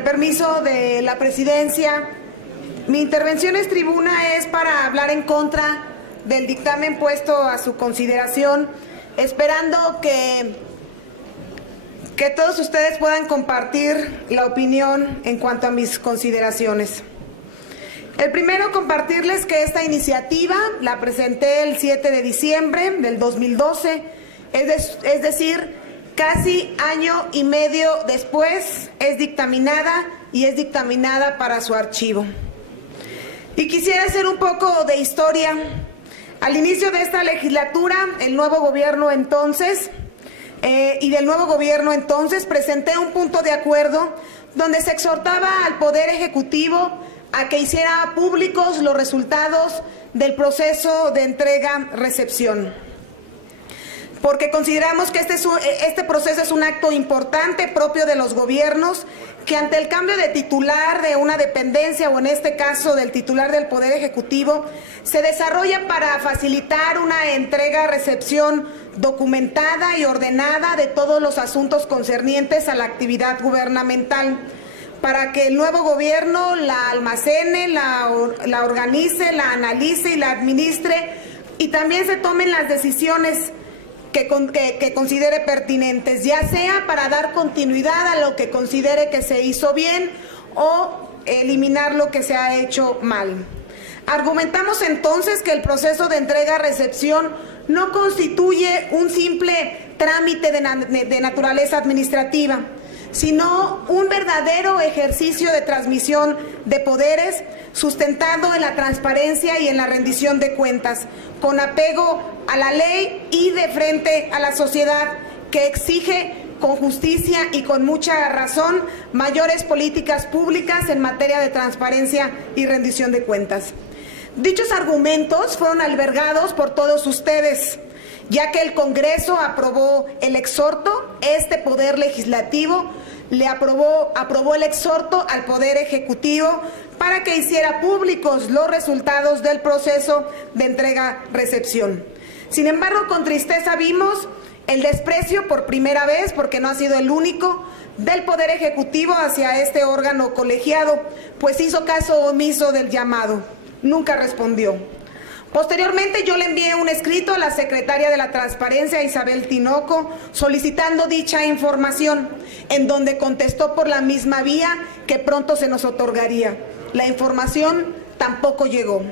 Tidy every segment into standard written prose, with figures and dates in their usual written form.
el permiso de la presidencia, mi intervención en tribuna es para hablar en contra del dictamen puesto a su consideración, esperando que todos ustedes puedan compartir la opinión en cuanto a mis consideraciones. El primero, compartirles que esta iniciativa la presenté el 7 de diciembre del 2012, es decir, casi año y medio después es dictaminada para su archivo. Y quisiera hacer un poco de historia. Al inicio de esta legislatura, el nuevo gobierno entonces presenté un punto de acuerdo donde se exhortaba al Poder Ejecutivo a que hiciera públicos los resultados del proceso de entrega-recepción, porque consideramos que este proceso es un acto importante propio de los gobiernos que ante el cambio de titular de una dependencia, o en este caso del titular del Poder Ejecutivo, se desarrolla para facilitar una entrega-recepción documentada y ordenada de todos los asuntos concernientes a la actividad gubernamental, para que el nuevo gobierno la almacene, la organice, la analice y la administre, y también se tomen las decisiones que considere pertinentes, ya sea para dar continuidad a lo que considere que se hizo bien o eliminar lo que se ha hecho mal. Argumentamos entonces que el proceso de entrega-recepción no constituye un simple trámite de naturaleza administrativa, sino un verdadero ejercicio de transmisión de poderes sustentado en la transparencia y en la rendición de cuentas, con apego a la ley y de frente a la sociedad, que exige con justicia y con mucha razón mayores políticas públicas en materia de transparencia y rendición de cuentas. Dichos argumentos fueron albergados por todos ustedes, ya que el Congreso aprobó el exhorto, este Poder Legislativo le aprobó el exhorto al Poder Ejecutivo para que hiciera públicos los resultados del proceso de entrega-recepción. Sin embargo, con tristeza vimos el desprecio por primera vez, porque no ha sido el único, del Poder Ejecutivo hacia este órgano colegiado, pues hizo caso omiso del llamado, nunca respondió. Posteriormente yo le envié un escrito a la secretaria de la Transparencia, Isabel Tinoco, solicitando dicha información, en donde contestó por la misma vía que pronto se nos otorgaría. La información tampoco llegó.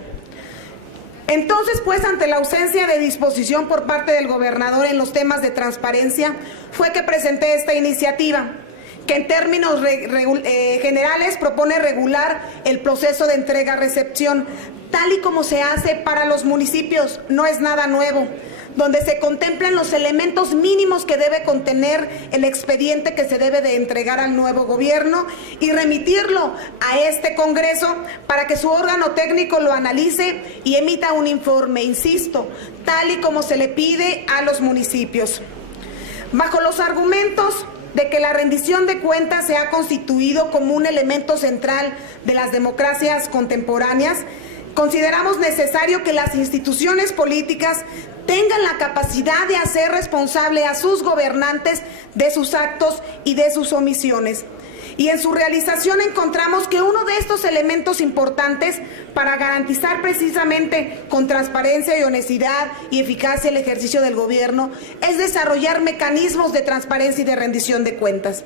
Entonces, pues, ante la ausencia de disposición por parte del gobernador en los temas de transparencia, fue que presenté esta iniciativa, que en términos generales propone regular el proceso de entrega-recepción, tal y como se hace para los municipios, no es nada nuevo, donde se contemplan los elementos mínimos que debe contener el expediente que se debe de entregar al nuevo gobierno y remitirlo a este Congreso para que su órgano técnico lo analice y emita un informe, insisto, tal y como se le pide a los municipios. Bajo los argumentos de que la rendición de cuentas se ha constituido como un elemento central de las democracias contemporáneas, consideramos necesario que las instituciones políticas tengan la capacidad de hacer responsable a sus gobernantes de sus actos y de sus omisiones. Y en su realización encontramos que uno de estos elementos importantes para garantizar precisamente con transparencia y honestidad y eficacia el ejercicio del gobierno es desarrollar mecanismos de transparencia y de rendición de cuentas.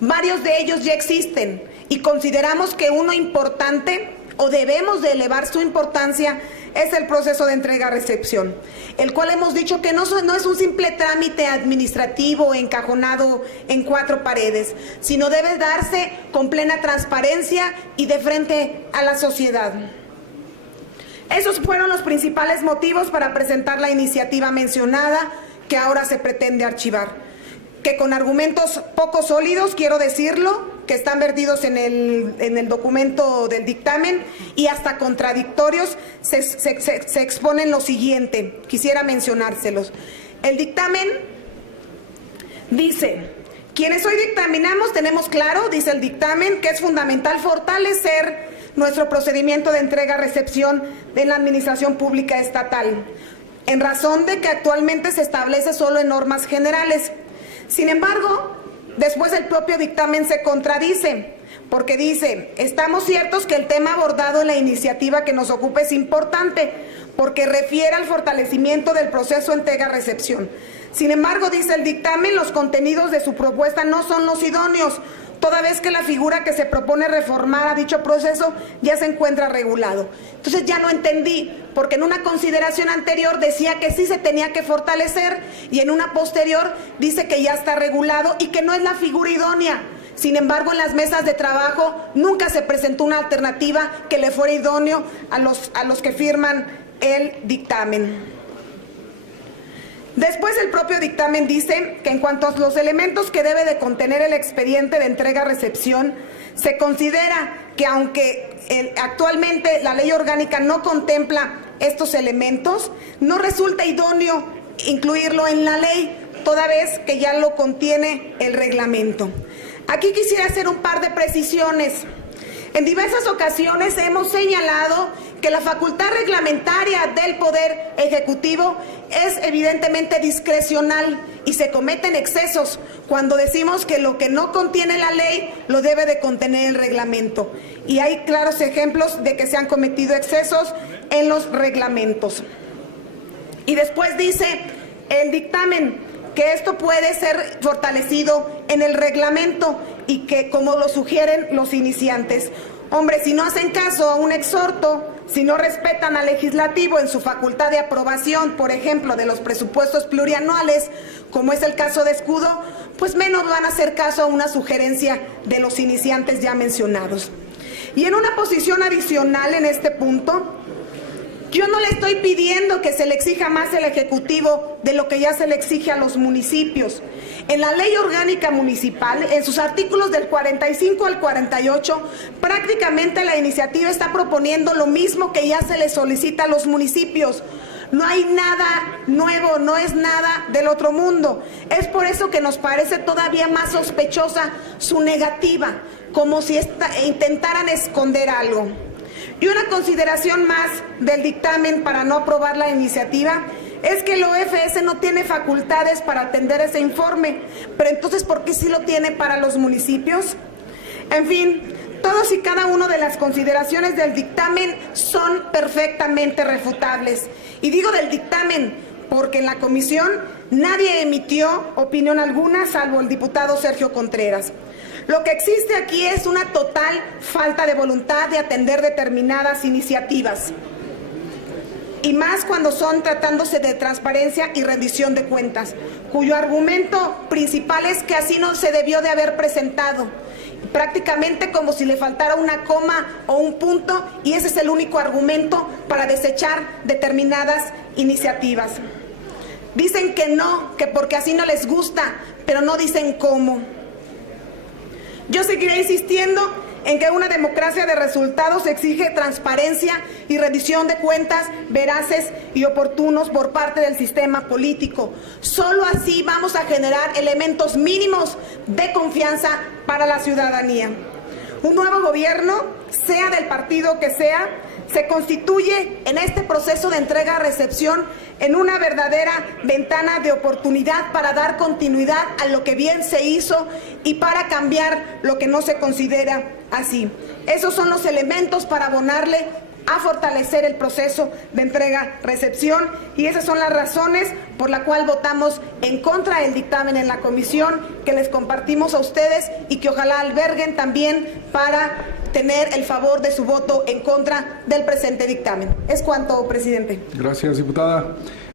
Varios de ellos ya existen y consideramos que uno importante, o debemos de elevar su importancia, es el proceso de entrega-recepción, el cual hemos dicho que no es un simple trámite administrativo encajonado en cuatro paredes, sino debe darse con plena transparencia y de frente a la sociedad. Esos fueron los principales motivos para presentar la iniciativa mencionada, que ahora se pretende archivar, que con argumentos poco sólidos, quiero decirlo, que están vertidos en el documento del dictamen y hasta contradictorios, se exponen lo siguiente. Quisiera mencionárselos. El dictamen dice: quienes hoy dictaminamos tenemos claro, dice el dictamen, que es fundamental fortalecer nuestro procedimiento de entrega-recepción de la administración pública estatal, en razón de que actualmente se establece solo en normas generales. Sin embargo, después el propio dictamen se contradice, porque dice: estamos ciertos que el tema abordado en la iniciativa que nos ocupa es importante, porque refiere al fortalecimiento del proceso entrega-recepción. Sin embargo, dice el dictamen, los contenidos de su propuesta no son los idóneos, toda vez que la figura que se propone reformar a dicho proceso ya se encuentra regulado. Entonces ya no entendí, porque en una consideración anterior decía que sí se tenía que fortalecer y en una posterior dice que ya está regulado y que no es la figura idónea. Sin embargo, en las mesas de trabajo nunca se presentó una alternativa que le fuera idóneo a los que firman el dictamen. Después el propio dictamen dice que en cuanto a los elementos que debe de contener el expediente de entrega-recepción, se considera que aunque actualmente la ley orgánica no contempla estos elementos, no resulta idóneo incluirlo en la ley, toda vez que ya lo contiene el reglamento. Aquí quisiera hacer un par de precisiones. En diversas ocasiones hemos señalado que la facultad reglamentaria del Poder Ejecutivo es evidentemente discrecional y se cometen excesos cuando decimos que lo que no contiene la ley lo debe de contener el reglamento. Y hay claros ejemplos de que se han cometido excesos en los reglamentos. Y después dice el dictamen que esto puede ser fortalecido en el reglamento y que, como lo sugieren los iniciantes, hombre, si no hacen caso a un exhorto, si no respetan al legislativo en su facultad de aprobación, por ejemplo, de los presupuestos plurianuales, como es el caso de Escudo, pues menos van a hacer caso a una sugerencia de los iniciantes ya mencionados. Y en una posición adicional en este punto, yo no le estoy pidiendo que se le exija más al Ejecutivo de lo que ya se le exige a los municipios. En la Ley Orgánica Municipal, en sus artículos del 45 al 48, prácticamente la iniciativa está proponiendo lo mismo que ya se le solicita a los municipios. No hay nada nuevo, no es nada del otro mundo. Es por eso que nos parece todavía más sospechosa su negativa, como si intentaran esconder algo. Y una consideración más del dictamen para no aprobar la iniciativa es que el OFS no tiene facultades para atender ese informe, pero entonces ¿por qué sí lo tiene para los municipios? En fin, todos y cada una de las consideraciones del dictamen son perfectamente refutables. Y digo del dictamen porque en la comisión nadie emitió opinión alguna salvo el diputado Sergio Contreras. Lo que existe aquí es una total falta de voluntad de atender determinadas iniciativas, y más cuando son tratándose de transparencia y rendición de cuentas, cuyo argumento principal es que así no se debió de haber presentado, prácticamente como si le faltara una coma o un punto, y ese es el único argumento para desechar determinadas iniciativas. Dicen que no, que porque así no les gusta, pero no dicen cómo. Yo seguiré insistiendo en que una democracia de resultados exige transparencia y rendición de cuentas veraces y oportunos por parte del sistema político. Solo así vamos a generar elementos mínimos de confianza para la ciudadanía. Un nuevo gobierno, sea del partido que sea, se constituye en este proceso de entrega-recepción en una verdadera ventana de oportunidad para dar continuidad a lo que bien se hizo y para cambiar lo que no se considera así. Esos son los elementos para abonarle a fortalecer el proceso de entrega-recepción, y esas son las razones por la cual votamos en contra del dictamen en la comisión, que les compartimos a ustedes y que ojalá alberguen también para tener el favor de su voto en contra del presente dictamen. Es cuanto, presidente. Gracias, diputada.